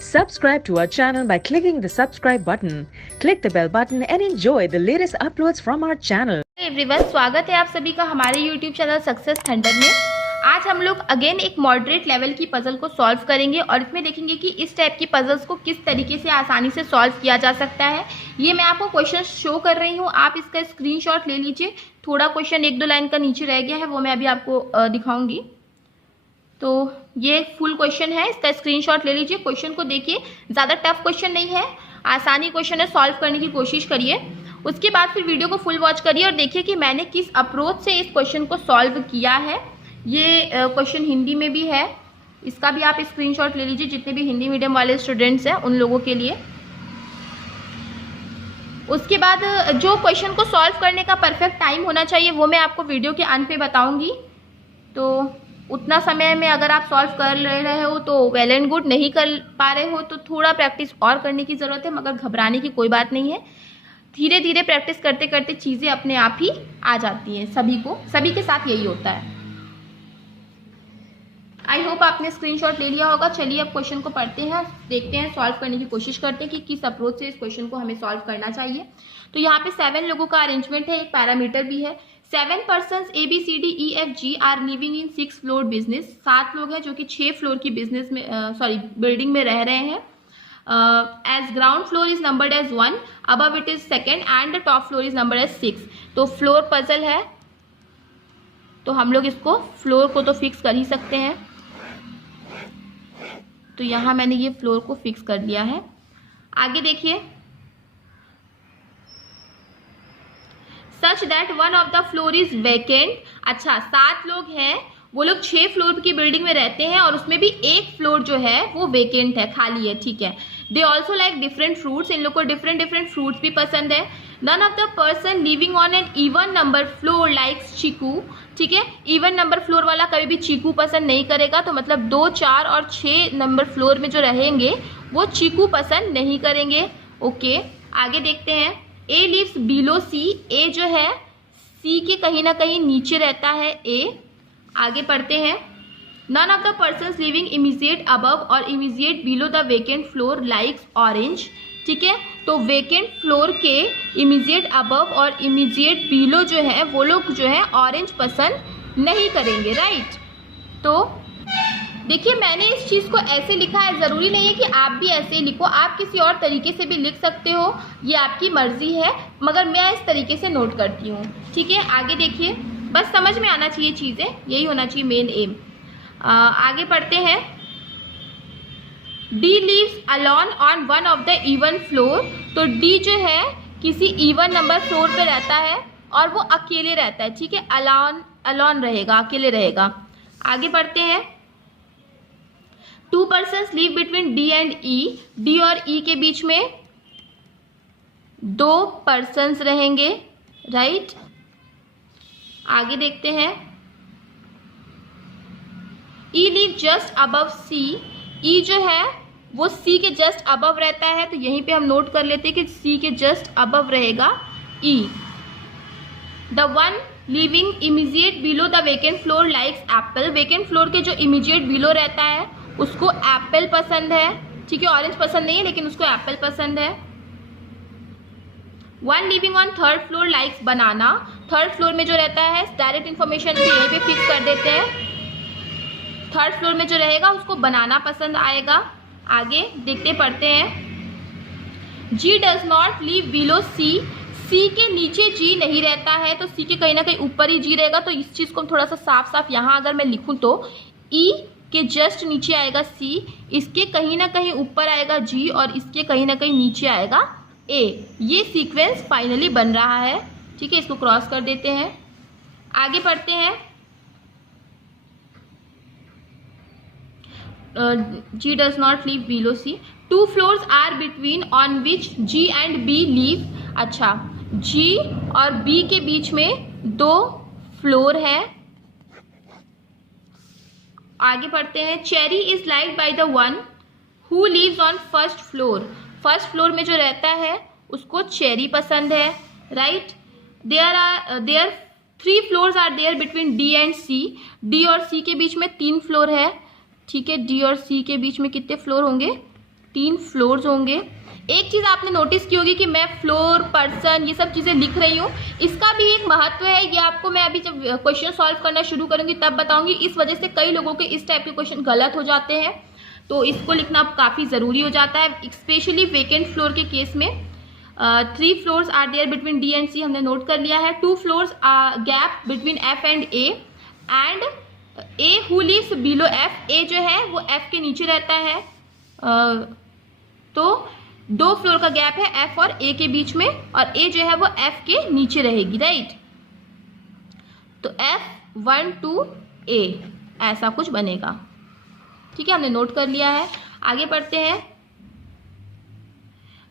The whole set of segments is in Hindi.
Subscribe to our channel by clicking the subscribe button. Click the bell button and enjoy the latest uploads from our channel. Everyone, स्वागत है आप सभी का हमारे YouTube चैनल सक्सेस थंडर में। आज हम लोग अगेन एक मॉडरेट लेवल की पजल को सॉल्व करेंगे और इसमें देखेंगे कि इस टाइप की पजल्स को किस तरीके से आसानी से सॉल्व किया जा सकता है। ये मैं आपको क्वेश्चन शो कर रही हूँ, आप इसका स्क्रीनशॉट ले लीजिए। थोड़ा क्वेश्चन एक दो लाइन का नीचे रह गया है, वो मैं अभी आपको दिखाऊंगी। तो ये फुल क्वेश्चन है, इसका स्क्रीनशॉट ले लीजिए। क्वेश्चन को देखिए, ज़्यादा टफ क्वेश्चन नहीं है, आसानी क्वेश्चन है, सॉल्व करने की कोशिश करिए। उसके बाद फिर वीडियो को फुल वॉच करिए और देखिए कि मैंने किस अप्रोच से इस क्वेश्चन को सॉल्व किया है। ये क्वेश्चन हिंदी में भी है, इसका भी आप स्क्रीनशॉट ले लीजिए, जितने भी हिंदी मीडियम वाले स्टूडेंट्स हैं उन लोगों के लिए। उसके बाद जो क्वेश्चन को सॉल्व करने का परफेक्ट टाइम होना चाहिए वो मैं आपको वीडियो के अंत पे बताऊंगी। तो उतना समय में अगर आप सॉल्व कर ले रहे हो तो वेल एंड गुड, नहीं कर पा रहे हो तो थोड़ा प्रैक्टिस और करने की ज़रूरत है, मगर घबराने की कोई बात नहीं है। धीरे धीरे प्रैक्टिस करते करते चीज़ें अपने आप ही आ जाती हैं। सभी के साथ यही होता है। आई होप आपने स्क्रीनशॉट ले लिया होगा। चलिए अब क्वेश्चन को पढ़ते हैं, देखते हैं, सॉल्व करने की कोशिश करते हैं कि किस अप्रोच से इस क्वेश्चन को हमें सॉल्व करना चाहिए। तो यहाँ पे 7 लोगों का अरेंजमेंट है, एक पैरामीटर भी है। 7 persons ABCDEFG are living in 6 floor business. 7 लोग हैं जो कि 6 फ्लोर की बिजनेस में बिल्डिंग में रह रहे हैं। As ground floor is numbered as 1, above it is 2nd and the top floor is numbered as 6। तो फ्लोर पजल है, तो हम लोग इसको फ्लोर को तो फिक्स कर ही सकते हैं। तो यहाँ मैंने ये फ्लोर को फिक्स कर लिया है। आगे देखिए, such that one of the floor is vacant. अच्छा, 7 लोग हैं, वो लोग 6 फ्लोर की बिल्डिंग में रहते हैं और उसमें भी एक फ्लोर जो है वो वेकेंट है, खाली है, ठीक है। They also like different fruits, इन लोग को डिफरेंट फ्रूट्स भी पसंद है। None of the person living on an even number floor likes chikoo, ठीक है। इवन नंबर फ्लोर वाला कभी भी चीकू पसंद नहीं करेगा, तो मतलब 2, 4 और 6 नंबर फ्लोर में जो रहेंगे वो चीकू पसंद नहीं करेंगे। ओके, आगे देखते हैं। ए लिव्स बिलो सी, ए जो है सी के कहीं ना कहीं नीचे रहता है, ए। आगे पढ़ते हैं। None of the persons living immediate above और immediate below the vacant floor likes orange, ठीक है। तो वेकेंट फ्लोर के इमीजिएट अबव और इमीजिएट बिलो जो है वो लोग जो है ऑरेंज पसंद नहीं करेंगे, राइट। तो देखिए, मैंने इस चीज़ को ऐसे लिखा है, ज़रूरी नहीं है कि आप भी ऐसे ही लिखो, आप किसी और तरीके से भी लिख सकते हो, ये आपकी मर्जी है, मगर मैं इस तरीके से नोट करती हूँ, ठीक है। आगे देखिए, बस समझ में आना चाहिए चीज़ें, यही होना चाहिए मेन एम। आगे पढ़ते हैं। D leaves alone on one of the even floor, तो डी जो है किसी इवन नंबर फ्लोर पे रहता है और वो अकेले रहता है, ठीक है। अलॉन रहेगा, अकेले रहेगा। आगे पढ़ते हैं। 2 persons live between D and E, D और E के बीच में 2 persons रहेंगे, राइट। आगे देखते हैं। E live just above C, E जो है वो C के जस्ट अबव रहता है, तो यहीं पे हम नोट कर लेते हैं कि C के जस्ट अबव रहेगा E। The one living immediate below the vacant floor likes apple, vacant floor के जो इमीडिएट बिलो रहता है उसको एप्पल पसंद है, ठीक है। ऑरेंज पसंद नहीं है लेकिन उसको एप्पल पसंद है। 1 living on 3rd floor likes banana, 3rd floor में जो रहता है, डायरेक्ट इन्फॉर्मेशन भी यहीं पे फिक्स कर देते हैं। 3rd फ्लोर में जो रहेगा उसको बनाना पसंद आएगा। आगे देखते पढ़ते हैं। G does not live below सी, सी के नीचे जी नहीं रहता है, तो सी के कहीं ना कहीं ऊपर ही जी रहेगा। तो इस चीज़ को थोड़ा सा साफ साफ यहाँ अगर मैं लिखूँ तो ई के जस्ट नीचे आएगा सी, इसके कहीं ना कहीं ऊपर आएगा जी और इसके कहीं ना कहीं नीचे आएगा ए। ये सीक्वेंस फाइनली बन रहा है, ठीक है। इसको क्रॉस कर देते हैं। आगे पढ़ते हैं। G does not live below C, 2 floors are between on which G and B live. अच्छा, जी और बी के बीच में 2 फ्लोर है। आगे पढ़ते हैं। Cherry is like by the one who lives on 1st floor, 1st floor में जो रहता है उसको चेरी पसंद है, right. There 3 floors are there between D and C. D और सी के बीच में 3 फ्लोर है, ठीक है। डी और सी के बीच में कितने फ्लोर होंगे? 3 फ्लोर्स होंगे। एक चीज आपने नोटिस की होगी कि मैं फ्लोर, पर्सन, ये सब चीजें लिख रही हूँ, इसका भी एक महत्व है। ये आपको मैं अभी जब क्वेश्चन सॉल्व करना शुरू करूंगी तब बताऊंगी। इस वजह से कई लोगों के इस टाइप के क्वेश्चन गलत हो जाते हैं, तो इसको लिखना काफी जरूरी हो जाता है, स्पेशली वेकेंट फ्लोर के केस में। 3 floors are there between D and C हमने नोट कर लिया है। 2 floors gap between F and A, and A who lives below F. A जो है वो एफ के नीचे रहता है, तो 2 फ्लोर का गैप है एफ और ए के बीच में, और ए जो है वो एफ के नीचे रहेगी, राइट। तो F1 to A ऐसा कुछ बनेगा, ठीक है, हमने नोट कर लिया है। आगे बढ़ते हैं।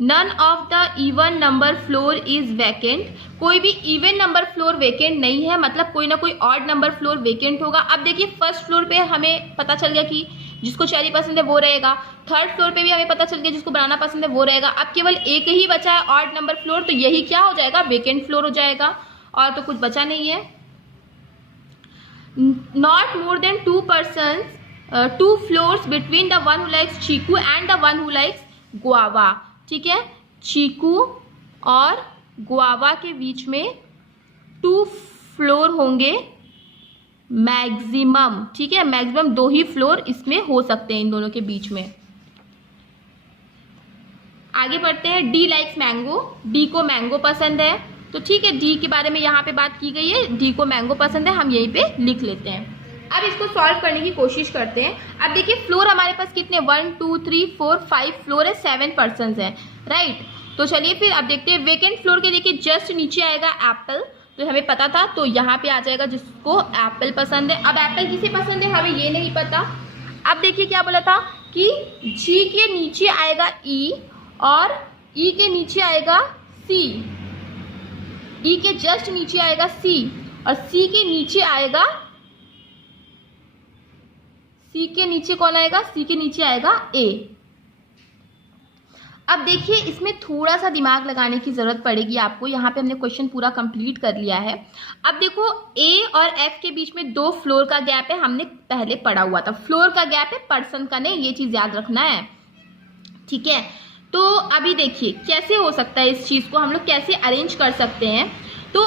None of the even number floor is vacant. कोई भी इवन नंबर फ्लोर वैकेंट नहीं है, मतलब कोई ना कोई ऑड नंबर फ्लोर वैकेंट होगा। अब देखिए फर्स्ट फ्लोर पे हमें पता चल गया कि जिसको चेरी पसंद है वो रहेगा। थर्ड फ्लोर पे भी हमें पता चल गया जिसको बनाना पसंद है वो रहेगा। अब केवल एक ही बचा है ऑड नंबर फ्लोर, तो यही क्या हो जाएगा? वैकेंट फ्लोर हो जाएगा, और तो कुछ बचा नहीं है। Not more than 2 persons, 2 floors between the one who likes chikoo and the one who likes guava, ठीक है। चीकू और गुआवा के बीच में 2 फ्लोर होंगे मैक्सिमम, ठीक है। मैक्सिमम 2 ही फ्लोर इसमें हो सकते हैं इन दोनों के बीच में। आगे बढ़ते हैं। D likes mango. डी को मैंगो पसंद है, तो ठीक है, डी के बारे में यहाँ पे बात की गई है। डी को मैंगो पसंद है, हम यहीं पे लिख लेते हैं। अब इसको सॉल्व करने की कोशिश करते हैं। अब देखिए फ्लोर हमारे पास कितने, 1 2 3 4 5 फ्लोर है, 7 पर्सन्स है, राइट। तो चलिए फिर अब देखते हैं। वेकेंट फ्लोर के देखिए जस्ट नीचे आएगा एप्पल, तो हमें पता था, तो यहाँ पे आ जाएगा जिसको एप्पल पसंद है। अब एप्पल किसे पसंद है हमें ये नहीं पता। अब देखिए क्या बोला था कि जी के नीचे आएगा ई, और ई के नीचे आएगा सी। ई के जस्ट नीचे आएगा सी, और सी के नीचे आएगा, सी के नीचे कौन आएगा? सी के नीचे आएगा ए। अब देखिए इसमें थोड़ा सा दिमाग लगाने की जरूरत पड़ेगी आपको। यहाँ पे हमने क्वेश्चन पूरा कंप्लीट कर लिया है। अब देखो ए और एफ के बीच में 2 फ्लोर का गैप है, हमने पहले पढ़ा हुआ था। फ्लोर का गैप है, पर्सन का नहीं, ये चीज याद रखना है, ठीक है। तो अभी देखिए कैसे हो सकता है, इस चीज को हम लोग कैसे अरेंज कर सकते हैं। तो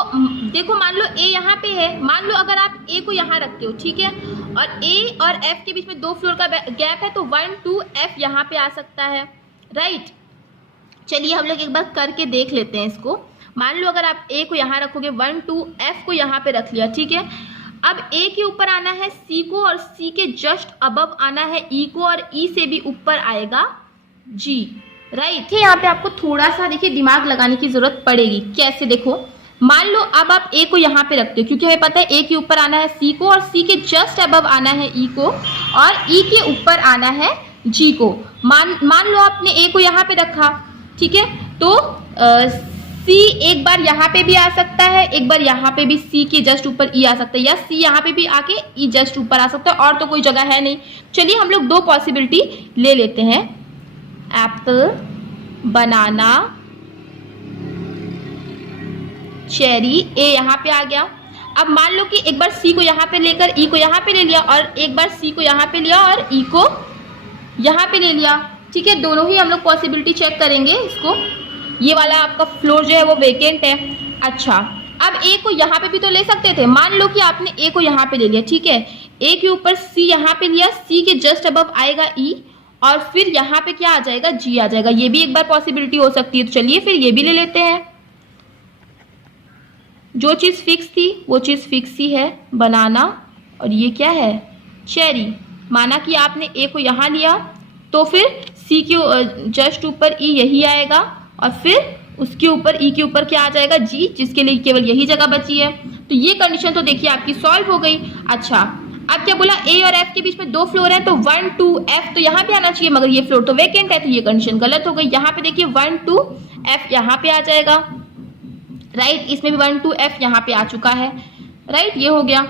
देखो मान लो ए यहाँ पे है, मान लो अगर आप ए को यहाँ रखते हो, ठीक है, और ए और एफ के बीच में 2 फ्लोर का गैप है, तो 1 2 एफ यहाँ पे आ सकता है, राइट। चलिए हम लोग एक बार करके देख लेते हैं इसको। मान लो अगर आप ए को यहाँ रखोगे, 1 2 एफ को यहाँ पे रख लिया, ठीक है। अब ए के ऊपर आना है सी को, और सी के जस्ट अबव आना है ई को, और ई से भी ऊपर आएगा जी, राइट। यहाँ पे आपको थोड़ा सा देखिए दिमाग लगाने की जरूरत पड़ेगी। कैसे? देखो मान लो अब आप ए को यहाँ पे रखते हो, क्योंकि हमें पता है ए के ऊपर आना है सी को, और सी के जस्ट अबव आना है ई को, और ई के ऊपर आना है जी को। मान लो आपने ए को यहाँ पे रखा, ठीक है, तो सी एक बार यहाँ पे भी आ सकता है, एक बार यहाँ पे भी सी के जस्ट ऊपर ई आ सकता है, या सी यहाँ पे भी आके ई जस्ट ऊपर आ सकता है, और तो कोई जगह है नहीं। चलिए हम लोग 2 पॉसिबिलिटी ले लेते हैं। एप्पल, बनाना, चेरी। ए यहाँ पे आ गया। अब मान लो कि एक बार सी को यहाँ पे लेकर ई को यहाँ पे ले लिया, और एक बार सी को यहाँ पे लिया और ई को यहाँ पे ले लिया, ठीक है। दोनों ही हम लोग पॉसिबिलिटी चेक करेंगे इसको। ये वाला आपका फ्लोर जो है वो वेकेंट है। अच्छा, अब ए को यहाँ पे भी तो ले सकते थे। मान लो कि आपने ए को यहाँ पे ले लिया, ठीक है, ए के ऊपर सी यहाँ पे लिया, सी के जस्ट अबव आएगा ई, और फिर यहाँ पे क्या आ जाएगा? जी आ जाएगा। ये भी एक बार पॉसिबिलिटी हो सकती है। तो चलिए फिर ये भी ले लेते हैं। जो चीज फिक्स थी वो चीज फिक्स ही है, बनाना, और ये क्या है? चेरी। माना कि आपने ए को यहाँ लिया, तो फिर सी के जस्ट ऊपर ई यही आएगा, और फिर उसके ऊपर ई के ऊपर क्या आ जाएगा? जी, जिसके लिए केवल यही जगह बची है। तो ये कंडीशन तो देखिए आपकी सॉल्व हो गई। अच्छा, अब क्या बोला? ए और एफ के बीच में 2 फ्लोर है, तो 1 2 एफ तो यहाँ पे आना चाहिए, मगर ये फ्लोर तो वेकेंट है, तो ये कंडीशन गलत हो गई। यहाँ पे देखिए 1 2 एफ यहाँ पे आ जाएगा, राइट। इसमें भी 1 2 एफ यहाँ पे आ चुका है, राइट। ये हो गया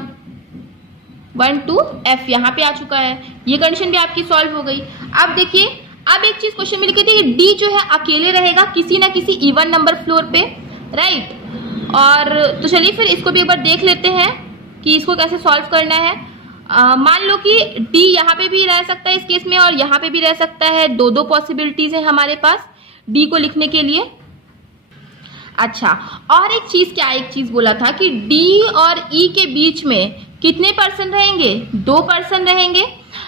1 2 एफ यहाँ पे आ चुका है। ये कंडीशन भी आपकी सॉल्व हो गई। अब देखिए, अब एक चीज क्वेश्चन में लिखी थी कि डी जो है अकेले रहेगा किसी ना किसी इवन नंबर फ्लोर पे, राइट। और तो चलिए फिर इसको भी एक बार देख लेते हैं कि इसको कैसे सॉल्व करना है। मान लो कि डी यहाँ पे भी रह सकता है इस केस में और यहाँ पे भी रह सकता है, दो पॉसिबिलिटीज है हमारे पास डी को लिखने के लिए। अच्छा, और एक चीज बोला था कि डी और ई के बीच में कितने पर्सन रहेंगे, 2% रहेंगे।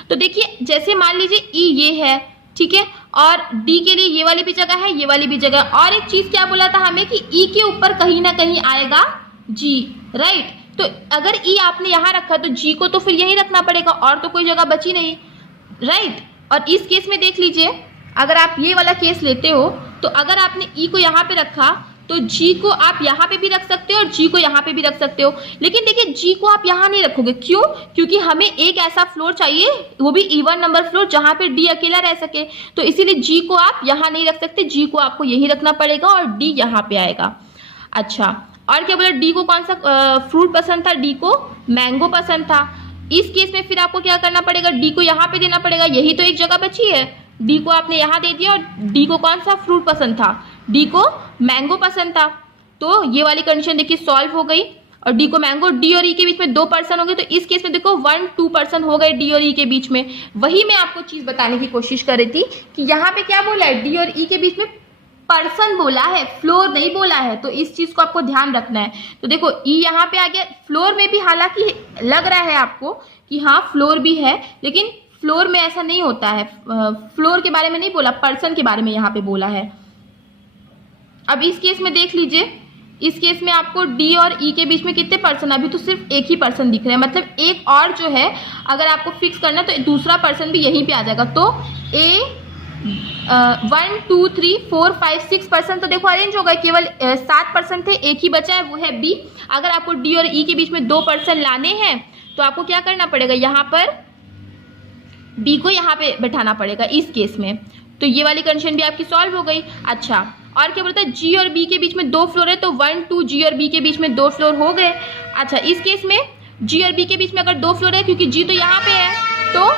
तो देखिए जैसे मान लीजिए ई ये है, ठीक है, और डी के लिए ये वाली भी जगह है, ये वाली भी जगह है। और एक चीज क्या बोला था हमें कि ई के ऊपर कहीं ना कहीं आएगा जी, राइट। तो अगर ई आपने यहाँ रखा तो जी को तो फिर यही रखना पड़ेगा, और तो कोई जगह बची नहीं, राइट। और इस केस में देख लीजिए, अगर आप ये वाला केस लेते हो तो अगर आपने ई को यहाँ पे रखा तो जी को आप यहाँ पे भी रख सकते हो और जी को यहाँ पे भी रख सकते हो। लेकिन देखिए जी को आप यहाँ नहीं रखोगे, क्यों? क्योंकि हमें एक ऐसा फ्लोर चाहिए, वो भी इवन नंबर फ्लोर, जहाँ पे डी अकेला रह सके। तो इसीलिए जी को आप यहाँ नहीं रख सकते, जी को आपको यही रखना पड़ेगा और डी यहाँ पे आएगा। अच्छा, और क्या बोला, डी को कौन सा फ्रूट पसंद था? डी को मैंगो पसंद था। इस केस में फिर आपको क्या करना पड़ेगा, डी को यहाँ पे देना पड़ेगा, यही तो एक जगह बची है। डी को आपने यहाँ दे दिया और डी को कौन सा फ्रूट पसंद था? डी को मैंगो पसंद था। तो ये वाली कंडीशन देखिए सॉल्व हो गई। और डी को मैंगो, डी और ई के बीच में 2% हो गए, तो इस केस में देखो 1-2% हो गए डी और ई के बीच में। वही मैं आपको चीज बताने की कोशिश कर रही थी कि यहाँ पे क्या बोला है, डी और ई के बीच में पर्सन बोला है, फ्लोर नहीं बोला है। तो इस चीज को आपको ध्यान रखना है। तो देखो ई यहाँ पे आ गया, फ्लोर में भी हालांकि लग रहा है आपको कि हाँ फ्लोर भी है, लेकिन फ्लोर में ऐसा नहीं होता है, फ्लोर के बारे में नहीं बोला, पर्सन के बारे में यहाँ पे बोला है। अब इस केस में देख लीजिए, इस केस में आपको डी और ई के बीच में कितने पर्सन, अभी तो सिर्फ एक ही पर्सन दिख रहे हैं, मतलब एक और जो है अगर आपको फिक्स करना तो दूसरा पर्सन भी यहीं पे आ जाएगा। तो ए 1 2 3 4 5 6% तो देखो अरेंज हो गए, केवल 7% थे, एक ही बचा है वो है बी। अगर आपको डी और ई के बीच में 2% लाने हैं तो आपको क्या करना पड़ेगा, यहाँ पर बी को यहाँ पे बैठाना पड़ेगा इस केस में। तो ये वाली कंडीशन भी आपकी सॉल्व हो गई। अच्छा, और क्या बोलता है, जी और बी के बीच में 2 फ्लोर है, तो 1 2 जी और बी के बीच में 2 फ्लोर हो गए। अच्छा, इस केस में जी और बी के बीच में अगर 2 फ्लोर है, क्योंकि जी तो यहाँ पे है, तो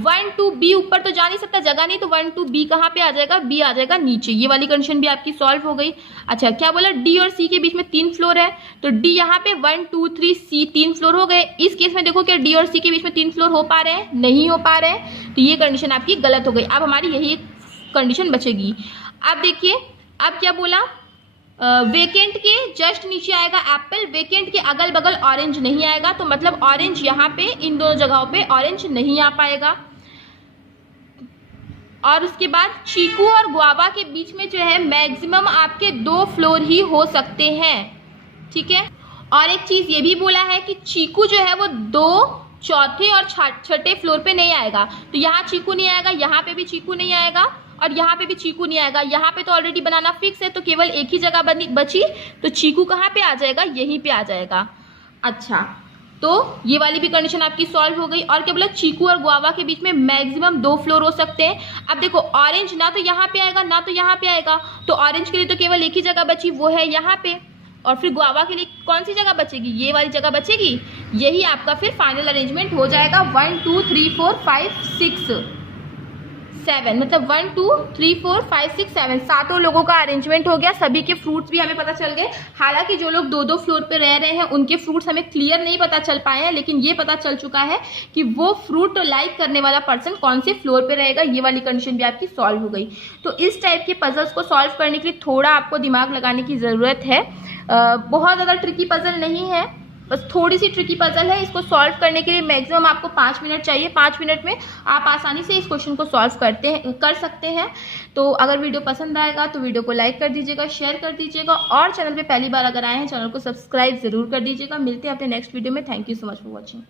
1 2 बी ऊपर तो जा नहीं सकता, जगह नहीं, तो 1 2 बी कहाँ पे आ जाएगा, बी आ जाएगा नीचे। ये वाली कंडीशन भी आपकी सॉल्व हो गई। अच्छा, क्या बोला, डी और सी के बीच में 3 फ्लोर है, तो डी यहाँ पे 1 2 3 सी 3 फ्लोर हो गए। इस केस में देखो क्या डी और सी के बीच में 3 फ्लोर हो पा रहे हैं, नहीं हो पा रहे हैं, तो ये कंडीशन आपकी गलत हो गई। अब हमारी यही एक कंडीशन बचेगी। अब देखिए, अब क्या बोला, वेकेंट के जस्ट नीचे आएगा एप्पल, वेकेंट के अगल बगल ऑरेंज नहीं आएगा, तो मतलब ऑरेंज यहाँ पे इन दोनों जगहों पे ऑरेंज नहीं आ पाएगा। और उसके बाद चीकू और गुआवा के बीच में जो है मैक्सिमम आपके 2 फ्लोर ही हो सकते हैं, ठीक है। और एक चीज ये भी बोला है कि चीकू जो है वो 2 चौथे और छठे फ्लोर पे नहीं आएगा। तो यहाँ चीकू नहीं आएगा, यहाँ पे भी चीकू नहीं आएगा, और यहाँ पे भी चीकू नहीं आएगा। यहाँ पे तो ऑलरेडी बनाना फिक्स है, तो केवल एक ही जगह बची, तो चीकू कहाँ पे आ जाएगा, यहीं पे आ जाएगा। अच्छा, तो ये वाली भी कंडीशन आपकी सॉल्व हो गई। और क्या बोला, चीकू और गुआवा के बीच में मैक्सिमम 2 फ्लोर हो सकते हैं। अब देखो ऑरेंज ना तो यहाँ पे आएगा ना तो यहाँ पे आएगा, तो ऑरेंज के लिए तो केवल एक ही जगह बची, वो है यहाँ पे। और फिर गुआवा के लिए कौन सी जगह बचेगी, ये वाली जगह बचेगी। यही आपका फिर फाइनल अरेंजमेंट हो जाएगा। 1 2 3 4 5 6 7, मतलब 1 2 3 4 5 6 7 7 लोगों का अरेंजमेंट हो गया। सभी के फ्रूट्स भी हमें पता चल गए। हालांकि जो लोग 2-2 फ्लोर पे रह रहे हैं उनके फ्रूट्स हमें क्लियर नहीं पता चल पाए हैं, लेकिन ये पता चल चुका है कि वो फ्रूट लाइक करने वाला पर्सन कौन से फ्लोर पे रहेगा। ये वाली कंडीशन भी आपकी सॉल्व हो गई। तो इस टाइप के पजल्स को सॉल्व करने के लिए थोड़ा आपको दिमाग लगाने की ज़रूरत है। बहुत ज़्यादा ट्रिकी पजल नहीं है, बस थोड़ी सी ट्रिकी पजल है। इसको सॉल्व करने के लिए मैक्सिमम आपको 5 मिनट चाहिए। 5 मिनट में आप आसानी से इस क्वेश्चन को सॉल्व कर सकते हैं। तो अगर वीडियो पसंद आएगा तो वीडियो को लाइक कर दीजिएगा, शेयर कर दीजिएगा, और चैनल पे पहली बार अगर आए हैं चैनल को सब्सक्राइब जरूर कर दीजिएगा। मिलते हैं अपने नेक्स्ट वीडियो में। Thank you so much for watching.